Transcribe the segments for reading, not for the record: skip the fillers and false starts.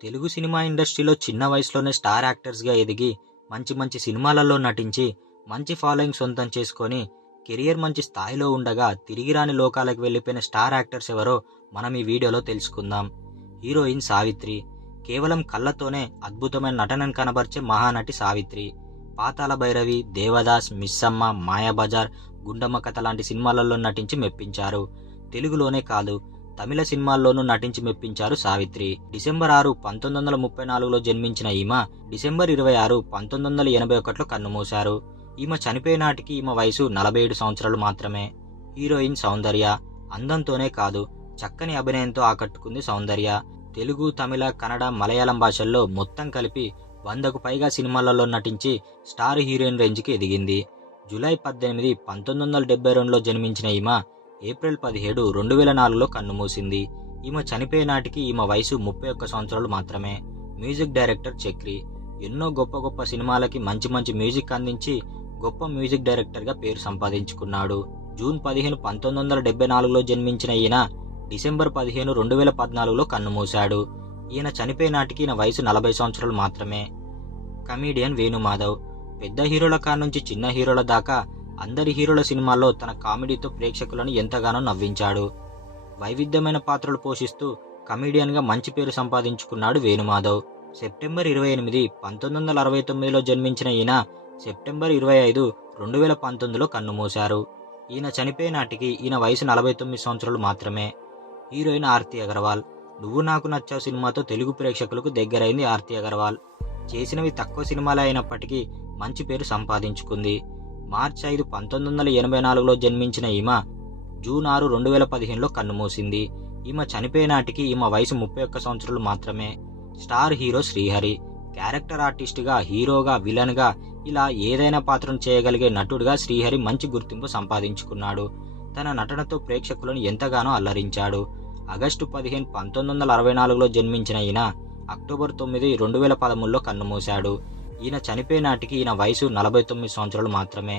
Telugu cinema ఇండస్ట్రీలో చిన్న వయసులోనే స్టార్ యాక్టర్స్గా ఎదిగి మంచి మంచి సినిమాలలో నటించి మంచి ఫాలోయింగ్ సొంతం చేసుకొని కెరియర్ మంచి స్థాయిలో ఉండగా తిరిగి రాని లోకాలకు వెళ్ళిపోయిన స్టార్ యాక్టర్స్ ఎవరో మనం ఈ వీడియోలో తెలుసుకుందాం. హీరోయిన్ సావిత్రి. కేవలం కళ్ళతోనే అద్భుతమైన నటనను కనబర్చే మహానటి సావిత్రి. పాతాళ భైరవి, దేవదాస్, మిస్సమ్మ, మాయాబజార్, గుండమ్మ కథ లాంటి సినిమాలలో నటించి మెప్పించారు. తెలుగులోనే కాదు తమిళ సినిమాల్లోనూ నటించి మెప్పించారు సావిత్రి. డిసెంబర్ 6, 1934లో జన్మించిన ఈమె డిసెంబర్ 26, 1981లో కన్నుమూశారు. ఈమె చనిపోయే నాటికి ఈమె వయసు 47 సంవత్సరాలు మాత్రమే. హీరోయిన్ సౌందర్య. అందంతోనే కాదు చక్కని అభినయంతో ఆకట్టుకుంది సౌందర్య. తెలుగు, తమిళ, కన్నడ, మలయాళం భాషల్లో మొత్తం కలిపి 100కు పైగా సినిమాలలో నటించి స్టార్ హీరోయిన్ రేంజ్కి ఎదిగింది. జూలై 18, 1972లో జన్మించిన ఈమె ఏప్రిల్ 17, 2004లో కన్నుమూసింది. ఈమె చనిపోయే నాటికి ఈమె వయసు 31 సంవత్సరాలు మాత్రమే. Music director Chakri. ఎన్నో గొప్ప గొప్ప సినిమాలకి మంచి మంచి మ్యూజిక్ అందించి గొప్ప మ్యూజిక్ డైరెక్టర్గా పేరు సంపాదించుకున్నాడు. జూన్ 15, 1974లో జన్మించిన ఈయన డిసెంబర్ 15, 2014లో కన్నుమూశాడు. ఈయన చనిపోయే నాటికి ఈయన వయసు 40 సంవత్సరాలు మాత్రమే. కమీడియన్ వేణుమాధవ్. పెద్ద హీరోల కానుంచి చిన్న హీరోల దాకా అందరి హీరోల సినిమాల్లో తన కామెడీతో ప్రేక్షకులను ఎంతగానో నవ్వించాడు. వైవిధ్యమైన పాత్రలు పోషిస్తూ కమీడియన్గా మంచి పేరు సంపాదించుకున్నాడు వేణుమాధవ్. సెప్టెంబర్ 28, 1969లో జన్మించిన ఈయన సెప్టెంబర్ 25, 2019లో కన్నుమూశారు. ఈయన చనిపోయే నాటికి ఈయన వయసు 49 సంవత్సరాలు మాత్రమే. హీరోయిన్ ఆర్తి అగర్వాల్. నువ్వు నాకు నచ్చావు సినిమాతో తెలుగు ప్రేక్షకులకు దగ్గరైంది ఆర్తి అగర్వాల్. చేసినవి తక్కువ సినిమాలే అయినప్పటికీ మంచి పేరు సంపాదించుకుంది. మార్చి 5, 1984లో జన్మించిన ఈమె జూన్ 6, 2015లో కన్నుమూసింది. ఈమె చనిపోయే నాటికి ఈమె వయసు 31 సంవత్సరాలు మాత్రమే. Star hero Srihari. క్యారెక్టర్ ఆర్టిస్టుగా, హీరోగా, విలన్గా ఇలా ఏదైనా పాత్రను చేయగలిగే నటుడిగా శ్రీహరి మంచి గుర్తింపు సంపాదించుకున్నాడు. తన నటనతో ప్రేక్షకులను ఎంతగానో అల్లరించాడు. ఆగస్టు 15, 1964లో జన్మించిన ఈయన అక్టోబర్ 9, 2013లో కన్నుమూశాడు. ఈయన చనిపోయే నాటికి ఈయన వయసు 49 సంవత్సరాలు మాత్రమే.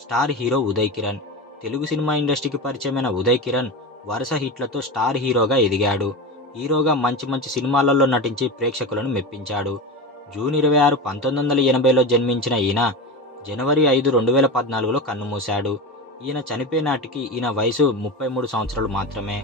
Star hero Uday Kiran. Telugu cinema ఇండస్ట్రీకి పరిచయమైన ఉదయ్ కిరణ్ వరుస హిట్లతో స్టార్ హీరోగా ఎదిగాడు. హీరోగా మంచి మంచి సినిమాలలో నటించి ప్రేక్షకులను మెప్పించాడు. జూన్ 26, 1980లో జన్మించిన ఈయన జనవరి 5, 2014లో కన్నుమూశాడు. ఈయన చనిపోయే నాటికి ఈయన వయసు 33 సంవత్సరాలు మాత్రమే.